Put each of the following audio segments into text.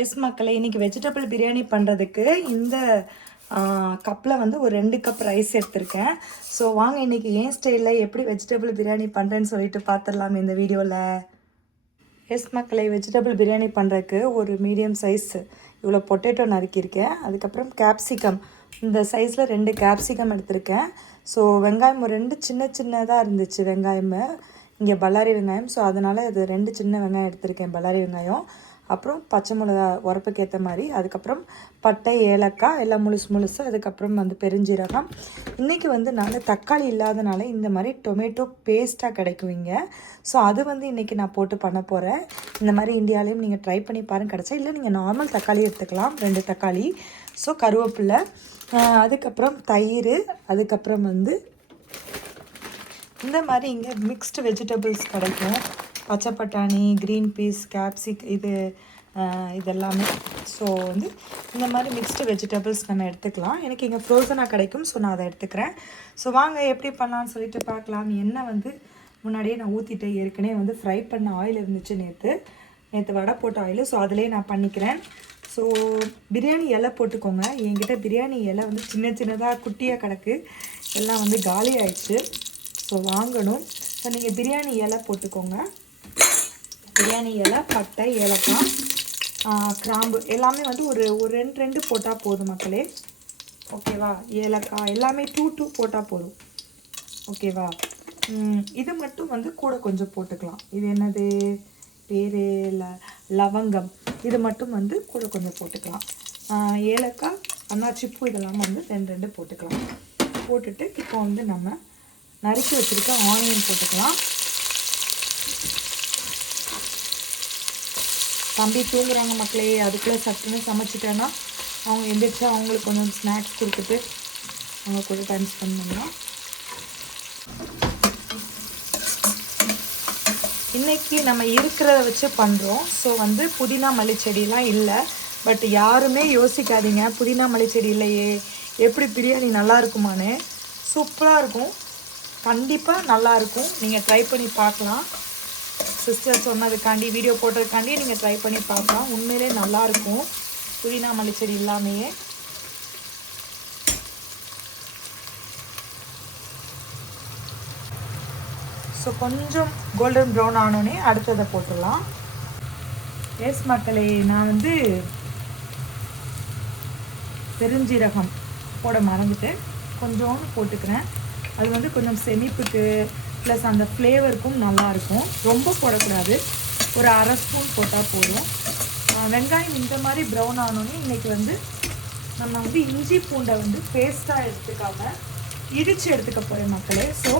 S மக்களே, இன்றைக்கி vegetable biryani பண்ணுறதுக்கு இந்த கப்பில் வந்து ஒரு 2 கப் ரைஸ் எடுத்திருக்கேன். ஸோ வாங்க இன்றைக்கி ஏன் ஸ்டைலில் எப்படி வெஜிடபிள் பிரியாணி பண்ணுறேன்னு சொல்லிட்டு பார்த்துடலாம் இந்த வீடியோவில். எஸ் மக்களே, வெஜிடபிள் பிரியாணி பண்ணுறதுக்கு ஒரு மீடியம் சைஸ் இவ்வளோ பொட்டேட்டோ நறுக்கியிருக்கேன். அதுக்கப்புறம் கேப்சிகம் இந்த சைஸில் 2 கேப்சிகம் எடுத்திருக்கேன். ஸோ வெங்காயம் ஒரு 2 சின்னதாக இருந்துச்சு வெங்காயம், இங்கே பல்லாரி வெங்காயம். ஸோ அதனால் இது 2 சின்ன வெங்காயம் எடுத்திருக்கேன், பல்லாரி வெங்காயம். அப்புறம் பச்சை மிளகா உரப்புக்கு ஏற்ற மாதிரி, அதுக்கப்புறம் பட்டை, ஏலக்காய் எல்லாம் முழுசு. அதுக்கப்புறம் வந்து பெருஞ்சீரகம். இன்றைக்கி வந்து நான் தக்காளி இல்லாதனால இந்த மாதிரி டொமேட்டோ பேஸ்ட்டாக கிடைக்கும் இங்கே. ஸோ அது வந்து இன்றைக்கி நான் போட்டு பண்ண போகிறேன். இந்த மாதிரி இந்தியாவிலையும் நீங்கள் ட்ரை பண்ணி பாருங்கள். கிடச்சா இல்லை நீங்கள் நார்மல் தக்காளி எடுத்துக்கலாம், 2 தக்காளி. ஸோ கருவேப்பிலை, அதுக்கப்புறம் தயிர், அதுக்கப்புறம் வந்து இந்த மாதிரி இங்கே மிக்ஸ்டு வெஜிடபிள்ஸ் கிடைக்கும். பச்சை பட்டாணி, க்ரீன் பீஸ், இதெல்லாமே. ஸோ வந்து இந்த மாதிரி மிக்ஸ்டு வெஜிடபிள்ஸ் நம்ம எடுத்துக்கலாம். எனக்கு இங்கே ஃப்ரோசனாக கிடைக்கும், ஸோ நான் அதை எடுத்துக்கிறேன். ஸோ வாங்க எப்படி பண்ணலான்னு சொல்லிட்டு பார்க்கலாம். எண்ணெய் வந்து முன்னாடியே நான் ஊற்றிட்டேன். ஏற்கனவே வந்து ஃப்ரை பண்ண ஆயில் இருந்துச்சு நேற்று வடை போட்ட ஆயில். ஸோ அதிலே நான் பண்ணிக்கிறேன். ஸோ பிரியாணி இலை போட்டுக்கோங்க. என்கிட்ட பிரியாணி இலை வந்து சின்னதாக குட்டியாக கிடக்கு, எல்லாம் வந்து காலி ஆயிடுச்சு. ஸோ வாங்கணும். ஸோ நீங்கள் பிரியாணி இலை போட்டுக்கோங்க. பிரியாணி இலை, பட்டை, ஏலக்காய், கிராம்பு எல்லாமே வந்து ஒரு 2 போட்டால் போதும் மக்களே. ஓகேவா? ஏலக்காய் எல்லாமே 2 போட்டால் போதும். ஓகேவா? இது மட்டும் வந்து கூட கொஞ்சம் போட்டுக்கலாம். இது என்னது பேர்? லவங்கம். இது மட்டும் வந்து கூட கொஞ்சம் போட்டுக்கலாம். ஏலக்காய், அன்னாச்சிப்பூ இதெல்லாம் வந்து 2 போட்டுக்கலாம். போட்டுட்டு இப்போ வந்து நம்ம நறுக்கி வச்சுருக்க ஆனியன் போட்டுக்கலாம். தம்பி தூங்குறாங்க மக்களே, அதுக்குள்ளே சட்டுன்னு சமைச்சிட்டேன்னா அவங்க எந்திரிச்சா அவங்களுக்கு கொஞ்சம் ஸ்நாக்ஸ் கொடுத்துட்டு அவங்க கூட டைம் ஸ்பெண்ட் பண்ணலாம். இன்றைக்கி நம்ம இருக்கிறத வச்சு பண்ணுறோம். ஸோ வந்து புதினா மல்லிச்செடியெலாம் இல்லை. பட் யாருமே யோசிக்காதீங்க, புதினா மல்லிச்செடி இல்லையே எப்படி பிரியாணி நல்லா இருக்குமான்னு. சூப்பராக இருக்கும், கண்டிப்பாக நல்லாயிருக்கும். நீங்கள் ட்ரை பண்ணி பார்க்கலாம். சிஸ்டர் சொன்னதுக்காண்டி, வீடியோ போட்டதுக்காண்டி நீங்கள் ட்ரை பண்ணி பார்க்கலாம். உண்மையிலே நல்லாயிருக்கும் புதினா மல்லிச்செடி இல்லாமையே. ஸோ கொஞ்சம் கோல்டன் ப்ரௌன் ஆனோடனே அடுத்ததை போட்டுடலாம். எஸ் மக்களே, நான் வந்து பெருஞ்சீரகம் போட மறந்துட்டு கொஞ்சோண்டு போட்டுக்கிறேன். அது வந்து கொஞ்சம் செமிப்புக்கு ப்ளஸ் அந்த ஃப்ளேவருக்கும் நல்லாயிருக்கும். ரொம்ப போடக்கூடாது, ஒரு அரை ஸ்பூன் போட்டால் போதும். வெங்காயம் இந்த மாதிரி ப்ரௌன் ஆனோடனே இன்றைக்கி வந்து நம்ம வந்து இஞ்சி பூண்டை வந்து பேஸ்ட்டாக எடுத்துக்காமல் இடித்து எடுத்துக்க போகிறேன் மக்களே. ஸோ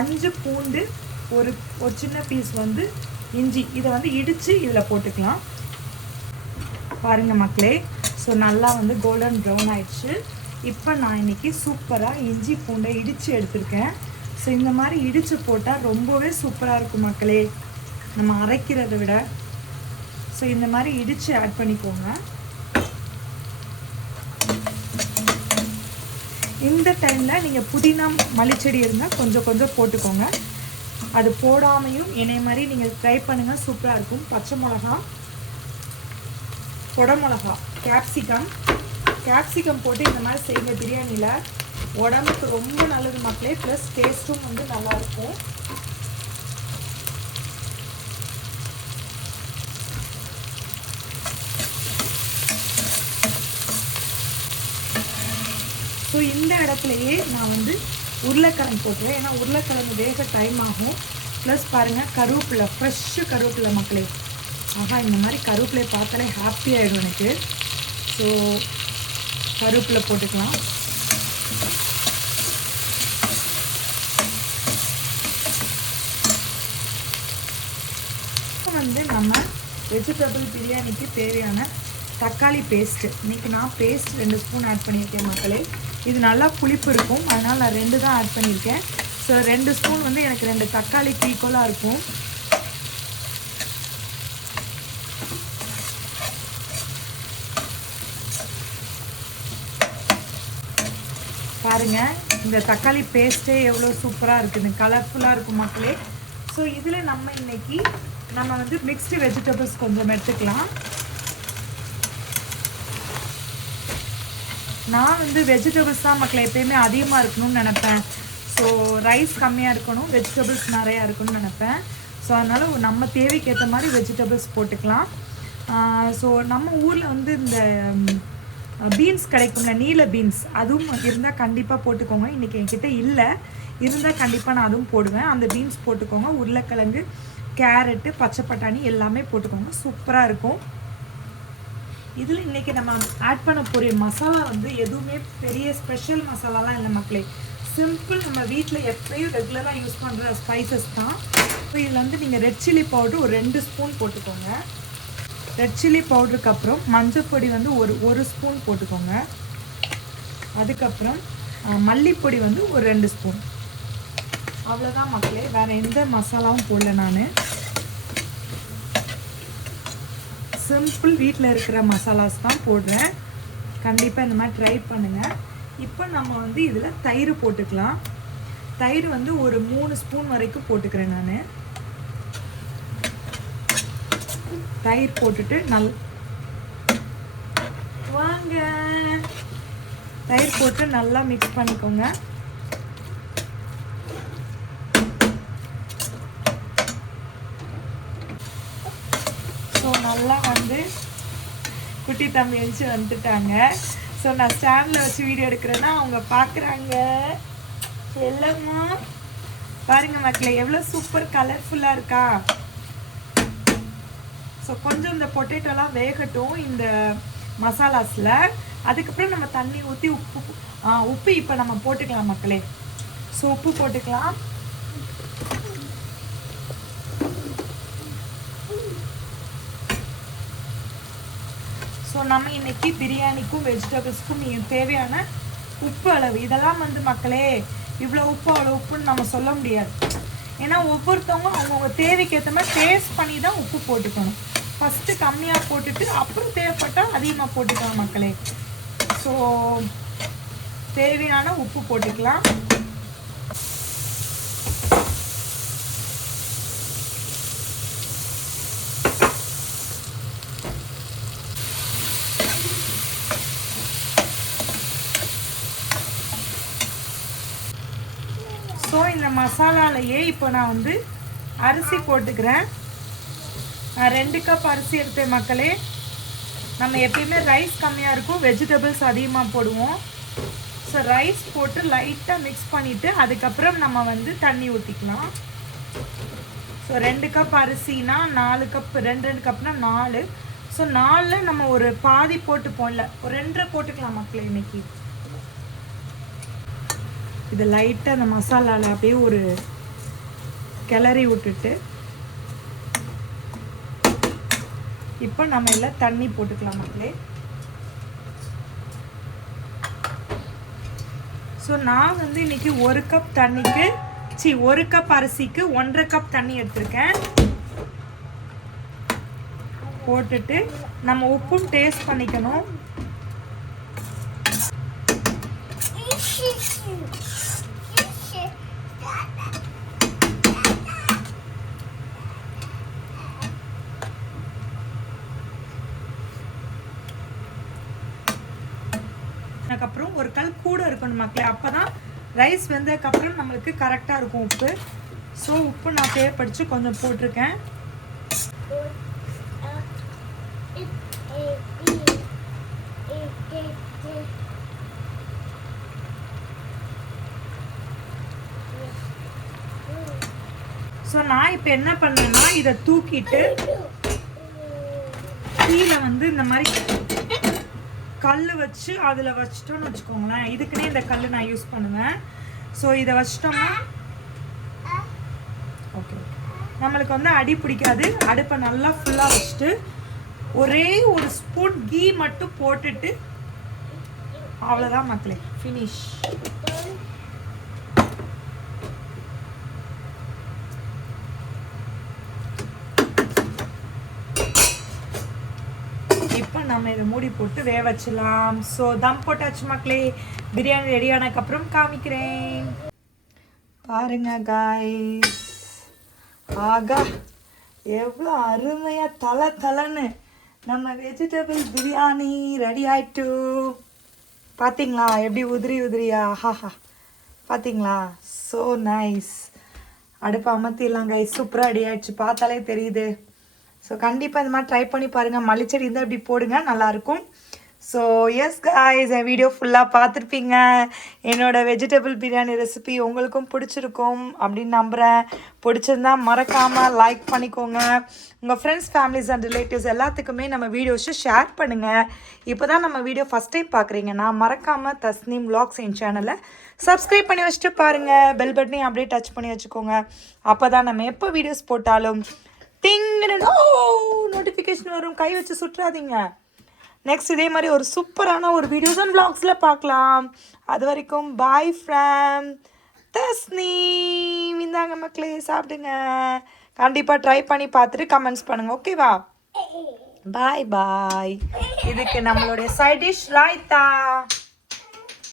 5 பூண்டு, ஒரு சின்ன பீஸ் வந்து இஞ்சி, இதை வந்து இடித்து இதில் போட்டுக்கலாம். பாருங்கள் மக்களே, ஸோ நல்லா வந்து கோல்டன் ப்ரௌன் ஆயிடுச்சு. இப்போ நான் இன்றைக்கி சூப்பராக இஞ்சி பூண்டை இடித்து எடுத்திருக்கேன். ஸோ இந்த மாதிரி இடித்து போட்டால் ரொம்பவே சூப்பராக இருக்கும் மக்களே, நம்ம அரைக்கிறத விட. ஸோ இந்த மாதிரி இடித்து ஆட் பண்ணிக்கோங்க. இந்த டைமில் நீங்கள் புதினா மல்லிச்செடி இருந்தால் கொஞ்சம் போட்டுக்கோங்க. அது போடாமையும் என்னைய மாதிரி நீங்கள் ட்ரை பண்ணுங்கள், சூப்பராக இருக்கும். பச்சை மிளகா, குடமிளகா, கேப்சிகம் போட்டு இந்த மாதிரி செய்யுங்க. பிரியாணியில் உடம்புக்கு ரொம்ப நல்லது மக்களே, ப்ளஸ் டேஸ்ட்டும் வந்து நல்லாயிருக்கும். ஸோ இந்த இடத்துலையே நான் வந்து உருளைக்கிழங்கு போட்டுருவேன். ஏன்னா உருளைக்கிழங்கு வேக டைம் ஆகும். ப்ளஸ் பாருங்கள் கருவேப்பிலை, ஃப்ரெஷ்ஷு கருவேப்பிலை மக்களே. ஆகா, இந்த மாதிரி கருவேப்பிலை பார்த்தாலே ஹாப்பி ஆகிடும் எனக்கு. ஸோ கருவேப்பிலை போட்டுக்கலாம். வந்து நம்ம வெஜிடபிள் பிரியாணிக்கு தேவையான தக்காளி பேஸ்ட்டு, இன்றைக்கி நான் பேஸ்ட் 2 ஸ்பூன் ஆட் பண்ணியிருக்கேன் மக்களே. இது நல்லா புளிப்பு இருக்கும், அதனால் நான் 2 தான் ஆட் பண்ணியிருக்கேன். ஸோ 2 ஸ்பூன் வந்து எனக்கு 2 தக்காளிக்கு ஈக்குவலாக இருக்கும். பாருங்கள், இந்த தக்காளி பேஸ்ட்டே எவ்வளோ சூப்பராக இருக்குது, கலர்ஃபுல்லாக இருக்கும் மக்களே. ஸோ இதில் நம்ம இன்றைக்கி வந்து மிக்ஸ்டு வெஜிடபிள்ஸ் கொஞ்சம் எடுத்துக்கலாம். நான் வந்து வெஜிடபிள்ஸ் தான் மக்களே எப்பயுமே அதிகமாக இருக்கணும்னு நினப்பேன். ஸோ ரைஸ் கம்மியாக இருக்கணும், வெஜிடபிள்ஸ் நிறையா இருக்கணும்னு நினப்பேன். ஸோ அதனால் நம்ம தேவைக்கு ஏற்ற மாதிரி வெஜிடபிள்ஸ் போட்டுக்கலாம். ஸோ நம்ம ஊரில் வந்து இந்த பீன்ஸ் கிடைக்கும்ல, நீல பீன்ஸ், அதுவும் இருந்தால் கண்டிப்பாக போட்டுக்கோங்க. இன்றைக்கி என்கிட்ட இல்லை, இருந்தால் கண்டிப்பாக நான் அதுவும் போடுவேன். அந்த பீன்ஸ் போட்டுக்கோங்க. உருளைக்கிழங்கு, கேரட்டு, பச்சை பட்டாணி எல்லாமே போட்டுக்கோங்க, சூப்பராக இருக்கும். இதில் இன்றைக்கி நம்ம ஆட் பண்ண போகிற மசாலா வந்து எதுவுமே பெரிய ஸ்பெஷல் மசாலாலாம் இல்லை மக்களே. சிம்பிள் நம்ம வீட்டில் எப்பயும் ரெகுலராக யூஸ் பண்ணுற ஸ்பைசஸ் தான். ஸோ இதில் வந்து நீங்கள் ரெட் சில்லி பவுடர் ஒரு 2 ஸ்பூன் போட்டுக்கோங்க. ரெட் சில்லி பவுடருக்கு அப்புறம் மஞ்சள் பொடி வந்து ஒரு ஸ்பூன் போட்டுக்கோங்க. அதுக்கப்புறம் மல்லிப்பொடி வந்து ஒரு 2 ஸ்பூன். அவ்வளோதான் மக்களே, வேறு எந்த மசாலாவும் போடல. நான் சிம்பிள் வீட்டில் இருக்கிற மசாலாஸ் தான் போடுறேன். கண்டிப்பாக இந்த மாதிரி ட்ரை பண்ணுங்கள். இப்போ நம்ம வந்து இதில் தயிர் போட்டுக்கலாம். தயிர் வந்து ஒரு 3 ஸ்பூன் வரைக்கும் போட்டுக்கிறேன். நான் தயிர் போட்டுட்டு வாங்க தயிர் போட்டு நல்லா மிக்ஸ் பண்ணிக்கோங்க. ஸோ நல்லா வந்து குட்டி தம்பி எழுச்சி வந்துட்டாங்க. ஸோ நான் ஸ்டாண்டில் வச்சு வீடியோ எடுக்கிறேன்னா அவங்க பார்க்குறாங்க. எல்லாமா பாருங்க மக்களே, எவ்வளோ சூப்பர் கலர்ஃபுல்லாக இருக்கா. ஸோ கொஞ்சம் இந்த பொட்டேட்டோலாம் வேகட்டும் இந்த மசாலாஸில். அதுக்கப்புறம் நம்ம தண்ணி ஊற்றி உப்பு இப்போ நம்ம போட்டுக்கலாம் மக்களே. ஸோ உப்பு போட்டுக்கலாம். ஸோ நம்ம இன்னைக்கு பிரியாணிக்கும் வெஜிடபிள்ஸ்க்கும் தேவையான உப்பு அளவு இதெல்லாம் வந்து மக்களே இவ்வளோ உப்பு அவ்வளோ உப்புன்னு நம்ம சொல்ல முடியாது. ஏன்னா ஒவ்வொருத்தவங்க அவங்கவுங்க தேவைக்கு ஏற்ற மாதிரி டேஸ்ட் பண்ணி தான் உப்பு போட்டுக்கணும். ஃபஸ்ட்டு கம்மியாக போட்டுட்டு அப்புறம் தேவைப்பட்டால் அதிகமாக போட்டுக்கலாம் மக்களே. ஸோ தேவையான உப்பு போட்டுக்கலாம். ஸோ இந்த மசாலாலையே இப்போ நான் வந்து அரிசி போட்டுக்கிறேன். நான் 2 கப் அரிசி எடுத்தேன் மக்களே. நம்ம எப்பயுமே ரைஸ் கம்மியாக இருக்கும், வெஜிடபிள்ஸ் அதிகமாக போடுவோம். ஸோ ரைஸ் போட்டு லைட்டாக மிக்ஸ் பண்ணிவிட்டு அதுக்கப்புறம் நம்ம வந்து தண்ணி ஊற்றிக்கலாம். ஸோ 2 கப் அரிசினா 4 கப், 2 கப்னா 4. ஸோ 4ல் நம்ம ஒரு பாதி போட்டுப்போம்ல, ஒரு 2.5 போட்டுக்கலாம் மக்களே இன்னைக்கு. இது லைட்டாக அந்த மசாலாவில் அப்படியே ஒரு கிளறி விட்டுட்டு இப்போ நம்ம எல்லாம் தண்ணி போட்டுக்கலாம் மக்களே. ஸோ நான் வந்து இன்னைக்கு 1 கப் தண்ணிக்கு 1 கப் அரிசிக்கு 1.5 கப் தண்ணி எடுத்திருக்கேன். போட்டுட்டு நம்ம உப்பும் டேஸ்ட் பண்ணிக்கணும். அதுக்கப்புறம் ஒரு கல் கூட இருக்கணும் மக்களே, அப்போதான் ரைஸ் வெந்ததுக்கப்புறம் நம்மளுக்கு கரெக்டாக இருக்கும் உப்பு. ஸோ உப்பு நான் தேவைப்படுச்சு கொஞ்சம் போட்டிருக்கேன். ஸோ நான் இப்போ என்ன பண்ணேன்னா இதை தூக்கிட்டு கீழே வந்து இந்த மாதிரி கல் வச்சு அதில் வச்சிட்டோன்னு வச்சுக்கோங்களேன். இதுக்குன்னே இந்த கல் நான் யூஸ் பண்ணுவேன். ஸோ இதை வச்சிட்டோம்னா ஓகே நம்மளுக்கு வந்து அடி பிடிக்காது. அடுப்பை நல்லா ஃபுல்லாக வச்சுட்டு ஒரே ஒரு ஸ்பூன் கீ மட்டும் போட்டுட்டு அவ்வளோதான் மக்களே, ஃபினிஷ். இப்போ நம்ம இதை மூடி போட்டு வேக வச்சிடலாம். ஸோ தம் போட்டாச்சு மக்களே. பிரியாணி ரெடி ஆனதுக்கப்புறம் காமிக்கிறேன். பாருங்க காய்ஸ், ஆகா எவ்வளோ அருமையாக தலன்னு நம்ம வெஜிடபிள் பிரியாணி ரெடி ஆயிட்டு. பார்த்தீங்களா எப்படி உதிரி உதிரியா? ஹாஹா, பார்த்தீங்களா? So nice. அடுப்பு அமர்த்திடலாம் கைஸ். சூப்பராக ரெடி ஆயிடுச்சு, பார்த்தாலே தெரியுது. ஸோ கண்டிப்பாக இந்த மாதிரி ட்ரை பண்ணி பாருங்கள். மல்லிச்செடி இருந்தால் இப்படி போடுங்க, நல்லாயிருக்கும். ஸோ எஸ் காய்ஸ், என் வீடியோ ஃபுல்லாக பார்த்துருப்பீங்க. என்னோடய வெஜிடபிள் பிரியாணி ரெசிபி உங்களுக்கும் பிடிச்சிருக்கும் அப்படின்னு நம்புகிறேன். பிடிச்சிருந்தா மறக்காமல் லைக் பண்ணிக்கோங்க. உங்கள் ஃப்ரெண்ட்ஸ், ஃபேமிலிஸ் அண்ட் ரிலேட்டிவ்ஸ் எல்லாத்துக்குமே நம்ம வீடியோஸை ஷேர் பண்ணுங்கள். இப்போ தான் நம்ம வீடியோ ஃபஸ்ட் டைம் பார்க்குறீங்கன்னா மறக்காமல் தஸ்னீம் வ்ளாக்ஸ் என் சேனலை சப்ஸ்கிரைப் பண்ணி வச்சுட்டு பாருங்கள். பெல் பட்டனையும் அப்படியே டச் பண்ணி வச்சுக்கோங்க. அப்போ தான் நம்ம எப்போ வீடியோஸ் போட்டாலும் டிங்குன்னு நோட்டிஃபிகேஷன் வரும். கை வச்சு சுற்றாதீங்க. நெக்ஸ்ட் இதே மாதிரி ஒரு சூப்பரான ஒரு வீடியோஸ் அண்ட் vlogsல பார்க்கலாம். அது வரைக்கும் பாய் ஃப்ரம் தஸ்னீம். இந்தாங்க மக்களே, சாப்பிடுங்க. கண்டிப்பாக ட்ரை பண்ணி பார்த்துட்டு கமெண்ட்ஸ் பண்ணுங்கள், ஓகேவா? பாய் பாய். இதுக்கு நம்மளுடைய சைட் டிஷ் ராய்த்தா.